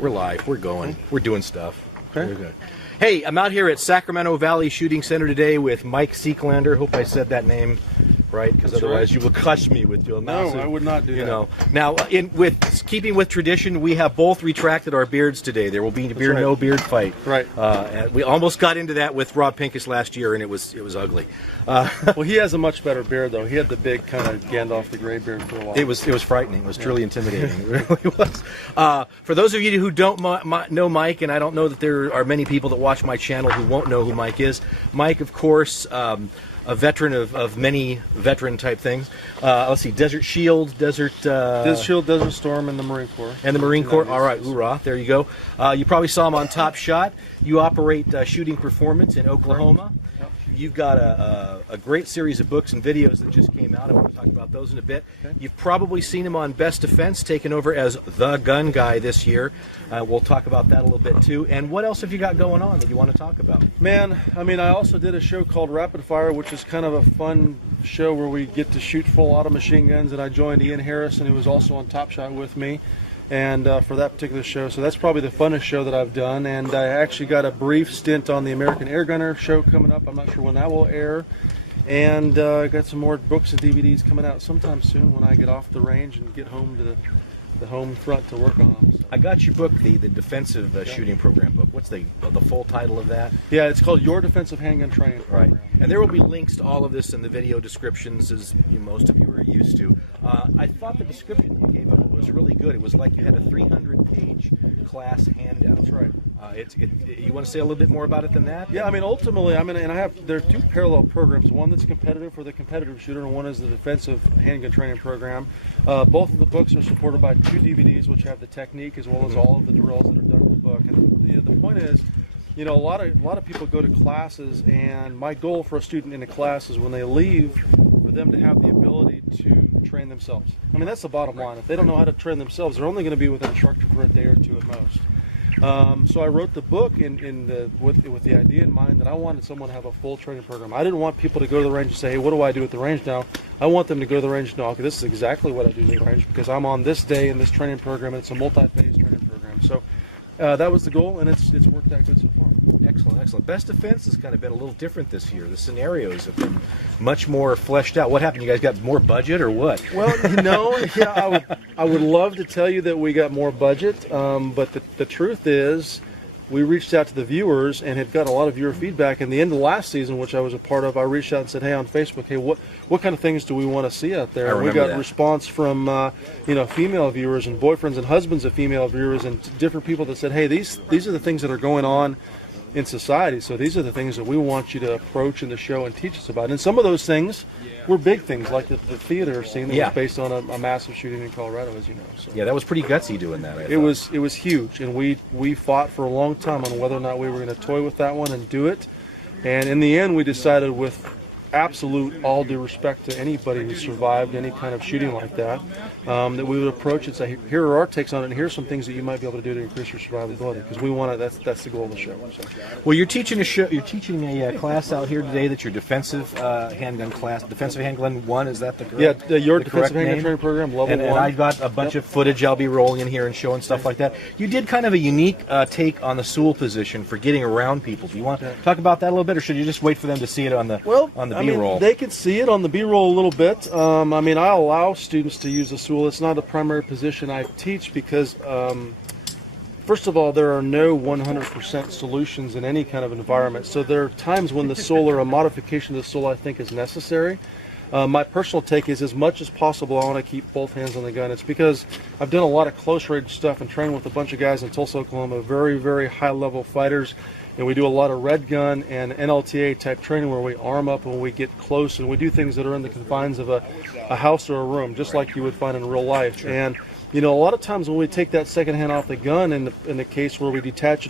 We're live. We're going. We're doing stuff. Okay. We're good. Hey, I'm out here at Sacramento Valley Shooting Center today with Mike Seeklander. Hope I said that name right, because otherwise you will cuss me with your massive, No, I would not do that. Know. Now, keeping with tradition, we have both retracted our beards today. There will be no beard fight. Right. And we almost got into that with Rob Pincus last year, and it was ugly. Well, he has a much better beard, though. He had the big kind of Gandalf the Grey beard for a while. It was frightening. It was truly intimidating. It really was. For those of you who don't know Mike, and I don't know that there are many people that watch my channel who won't know who Mike is. Mike, of course, a veteran of many veteran-type things. Let's see, Desert Shield, Desert Storm, and the Marine Corps. And the Marine Corps. All right, hoorah, there you go. You probably saw him on Top Shot. You operate Shooting Performance in Oklahoma. You've got a great series of books and videos that just came out. I want to talk about those in a bit. Okay. You've probably seen him on Best Defense, taken over as the gun guy this year. We'll talk about that a little bit too. And what else have you got going on that you want to talk about? Man, I mean, I also did a show called Rapid Fire, which is kind of a fun show where we get to shoot full auto machine guns. And I joined Ian Harrison, who was also on Top Shot with me. And for that particular show, so that's probably the funnest show that I've done. And I actually got a brief stint on the American Air Gunner show coming up. I'm not sure when that will air. And I got some more books and DVDs coming out sometime soon when I get off the range and get home to the home front to work on them. So. I got your book, the defensive shooting program book. What's the full title of that? Yeah, it's called Your Defensive Handgun Training Program. Right. And there will be links to all of this in the video descriptions, as most of you are used to. I thought the description you gave of it was really good. It was like you had a 300-page class handout. That's right. You want to say a little bit more about it than that? Yeah, I mean, ultimately, there are two parallel programs. One that's competitive for the competitive shooter, and one is the defensive handgun training program. Both of the books are supported by 2 DVDs, which have the technique as well as all of the drills that are done in the book. And the point is, a lot of people go to classes, and my goal for a student in a class is when they leave, for them to have the ability to train themselves. I mean, that's the bottom line. If they don't know how to train themselves, they're only going to be with an instructor for a day or two at most. So I wrote the book with the idea in mind that I wanted someone to have a full training program. I didn't want people to go to the range and say, hey, what do I do at the range now? I want them to go to the range and know, okay, this is exactly what I do at the range because I'm on this day in this training program, and it's a multi-phase training program. So that was the goal, and it's worked out good so far. Excellent, excellent. Best Defense has kind of been a little different this year. The scenarios have been much more fleshed out. What happened? You guys got more budget or what? Well, yeah, I would love to tell you that we got more budget, but the truth is we reached out to the viewers and had got a lot of viewer feedback. In the end of last season, which I was a part of, I reached out and said, hey, on Facebook, hey, what kind of things do we want to see out there? And we got response from female viewers and boyfriends and husbands of female viewers and different people that said, hey, these are the things that are going on in society, so these are the things that we want you to approach in the show and teach us about. And some of those things were big things, like the theater scene that was based on a massive shooting in Colorado, as you know. So. Yeah, that was pretty gutsy doing that. It was huge, and we fought for a long time on whether or not we were going to toy with that one and do it. And in the end, we decided, with absolute all due respect to anybody who survived any kind of shooting like that, that we would approach it and say, here are our takes on it, and here's some things that you might be able to do to increase your survivability, because we want to. That's the goal of the show. So. Well, you're teaching a class out here today that's your defensive handgun class, defensive handgun 1. Is that the correct? Yeah, your defensive handgun training program, level 1. And I got a bunch of footage I'll be rolling in here and showing stuff like that. You did kind of a unique take on the Sewell position for getting around people. Do you want to talk about that a little bit, or should you just wait for them to see it on the B-roll? They could see it on the B-roll a little bit. I mean, I allow students to use the Sewell. It's not a primary position I teach because, first of all, there are no 100% solutions in any kind of environment. So there are times when the Sewell or a modification of the Sewell I think is necessary. My personal take is, as much as possible, I want to keep both hands on the gun. It's because I've done a lot of close range stuff and trained with a bunch of guys in Tulsa, Oklahoma, very, very high-level fighters. And we do a lot of red gun and NLTA type training where we arm up and we get close and we do things that are in the confines of a house or a room, just like you would find in real life. Sure. And a lot of times when we take that second hand off the gun, in the case where we detach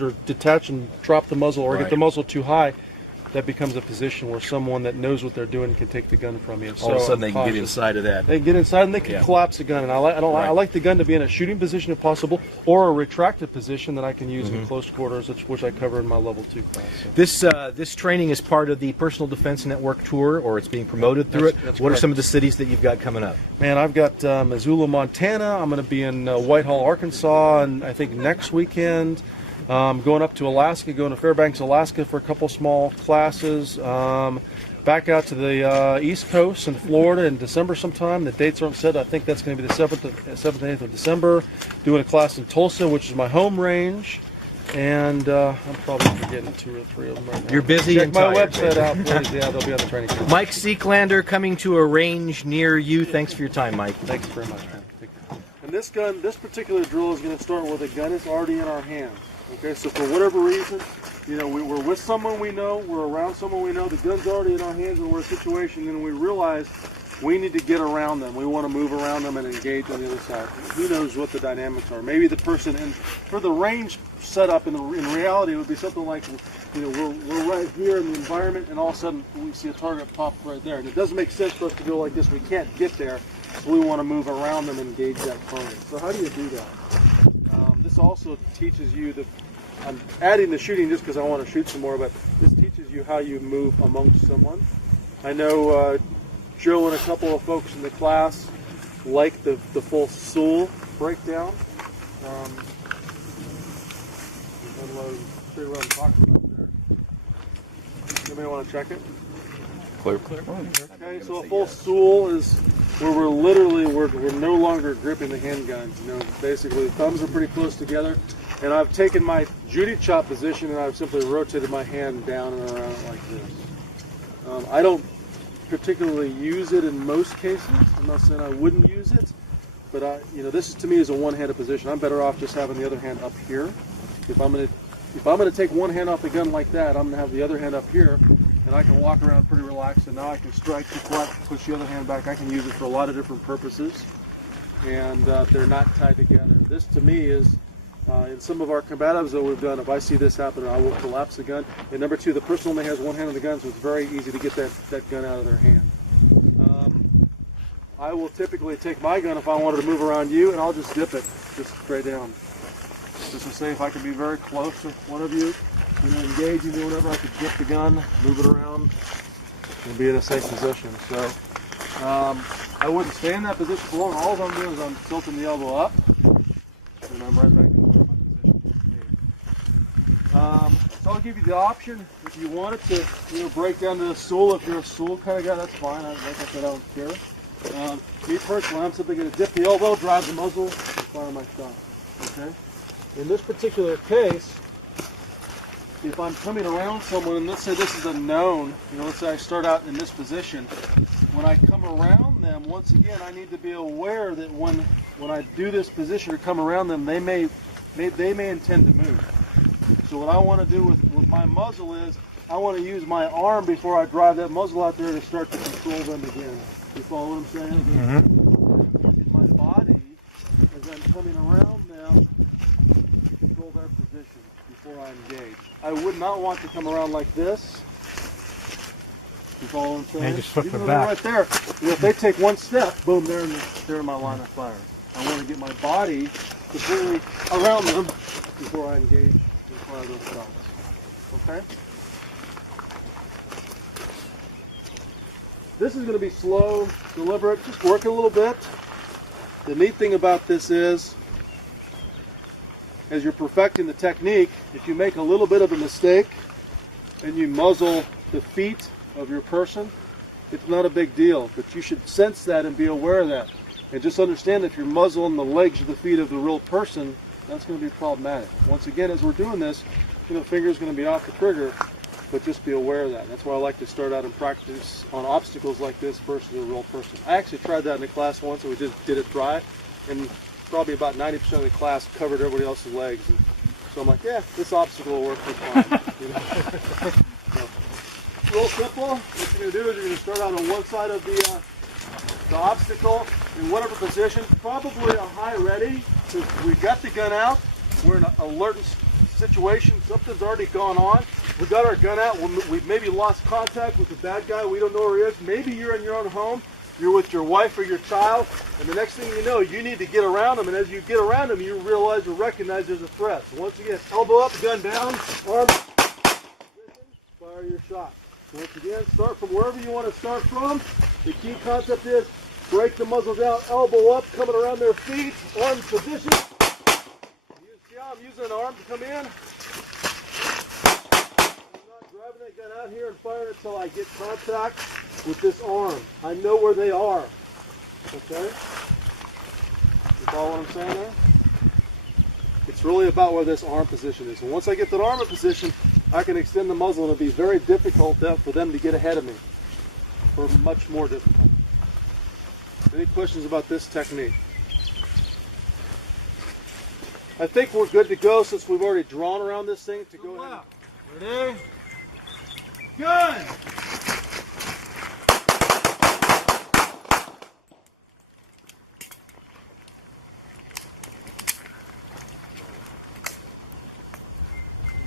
and drop the muzzle or get the muzzle too high, that becomes a position where someone that knows what they're doing can take the gun from you. All of a sudden they can get inside of that. They can get inside and they can collapse the gun. And I like the gun to be in a shooting position if possible, or a retracted position that I can use in close quarters, which I cover in my level 2 class. So. This training is part of the Personal Defense Network tour, or it's being promoted through it. That's what correct. are some of the cities that you've got coming up? Man, I've got Missoula, Montana. I'm going to be in Whitehall, Arkansas, and I think next weekend. Going up to Alaska, going to Fairbanks, Alaska for a couple small classes. Back out to the East Coast in Florida in December sometime. The dates aren't set. I think that's going to be the 7th and 8th of December. Doing a class in Tulsa, which is my home range. And I'm probably forgetting 2 or 3 of them right now. You're busy Check and my tired. website out, please. Yeah, they'll be on the training camp. Mike Seeklander coming to a range near you. Thanks for your time, Mike. Thanks very much, man. And this particular drill is going to start with a gun that's already in our hands. Okay, so for whatever reason, we're with someone we know, we're around someone we know, the gun's already in our hands, and we're in a situation, and we realize we need to get around them. We want to move around them and engage on the other side. Who knows what the dynamics are? Maybe the person, and for the range setup, in reality, it would be something like, we're right here in the environment, and all of a sudden we see a target pop right there. And it doesn't make sense for us to go like this. We can't get there, so we want to move around them and engage that target. So how do you do that? This also teaches you I'm adding the shooting just because I want to shoot some more, but this teaches you how you move amongst someone. I know Joe and a couple of folks in the class like the full Sewell breakdown. Show you what I'm talking about there. Anybody want to check it? Clear. Okay, so a full Sewell is where we're no longer gripping the handgun. Basically the thumbs are pretty close together, and I've taken my Judy chop position and I've simply rotated my hand down and around it like this. I don't particularly use it in most cases. I'm not saying I wouldn't use it, but this to me is a one-handed position. I'm better off just having the other hand up here. If I'm going to take one hand off the gun like that, I'm going to have the other hand up here. And I can walk around pretty relaxed, and now I can strike the quad, push the other hand back. I can use it for a lot of different purposes, and they're not tied together. This, to me, is, in some of our combatives that we've done, if I see this happen, I will collapse the gun. And number 2, the person only has one hand on the gun, so it's very easy to get that gun out of their hand. I will typically take my gun if I wanted to move around you, and I'll just dip it, just straight down. Just to say if I can be very close to one of you, engage and do whatever, I could grip the gun, move it around, and be in a safe position. So I wouldn't stay in that position for long. All I'm doing is I'm tilting the elbow up, and I'm right back in my position. So I'll give you the option if you wanted to, break down to the Sewell. If you're a Sewell kind of guy, that's fine. Like I said, I don't care. Me personally, I'm simply going to dip the elbow, drive the muzzle, and fire my shot. Okay. In this particular case, if I'm coming around someone, and let's say this is a known, let's say I start out in this position, when I come around them, once again, I need to be aware that when I do this position or come around them, they may intend to move. So what I want to do with my muzzle is, I want to use my arm before I drive that muzzle out there to start to control them again. You follow what I'm saying? Mm-hmm. Using my body as I'm coming around them to control their position before I engage. I would not want to come around like this. You follow what I'm saying? And just flip Even it though they're back. right there. If they take one step, boom, they're in my line of fire. I want to get my body completely around them before I engage and fire those shots. Okay? This is going to be slow, deliberate, just work a little bit. The neat thing about this is, as you're perfecting the technique, if you make a little bit of a mistake and you muzzle the feet of your person, it's not a big deal, but you should sense that and be aware of that. And just understand that if you're muzzling the legs or the feet of the real person, that's going to be problematic. Once again, as we're doing this, the finger's going to be off the trigger, but just be aware of that. That's why I like to start out and practice on obstacles like this versus a real person. I actually tried that in a class once, and we did it dry, and probably about 90% of the class covered everybody else's legs. And so I'm like, yeah, this obstacle will work just fine. So, real simple. What you're going to do is you're going to start out on one side of the obstacle in whatever position, probably a high ready, because we got the gun out. We're in an alert situation. Something's already gone on. We got our gun out. We've maybe lost contact with the bad guy. We don't know where he is. Maybe you're in your own home. You're with your wife or your child, and the next thing you know, you need to get around them. And as you get around them, you realize or recognize there's a threat. So once again, elbow up, gun down, arm, fire your shot. So once again, start from wherever you want to start from. The key concept is break the muzzle down, elbow up, coming around their feet, arm position. See how I'm using an arm to come in? I'm not driving that gun out here and firing it until I get contact with this arm. I know where they are. Okay? You follow what I'm saying there? It's really about where this arm position is. And once I get that arm in position, I can extend the muzzle and it'll be very difficult for them to get ahead of me. Or much more difficult. Any questions about this technique? I think we're good to go since we've already drawn around this thing to go ahead. Ready? Gun!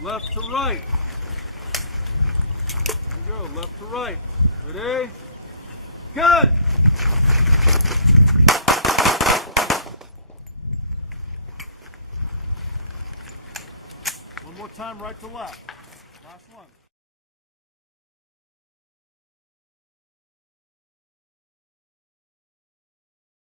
Left to right. There you go, left to right. Ready? Gun! One more time, right to left. Last one.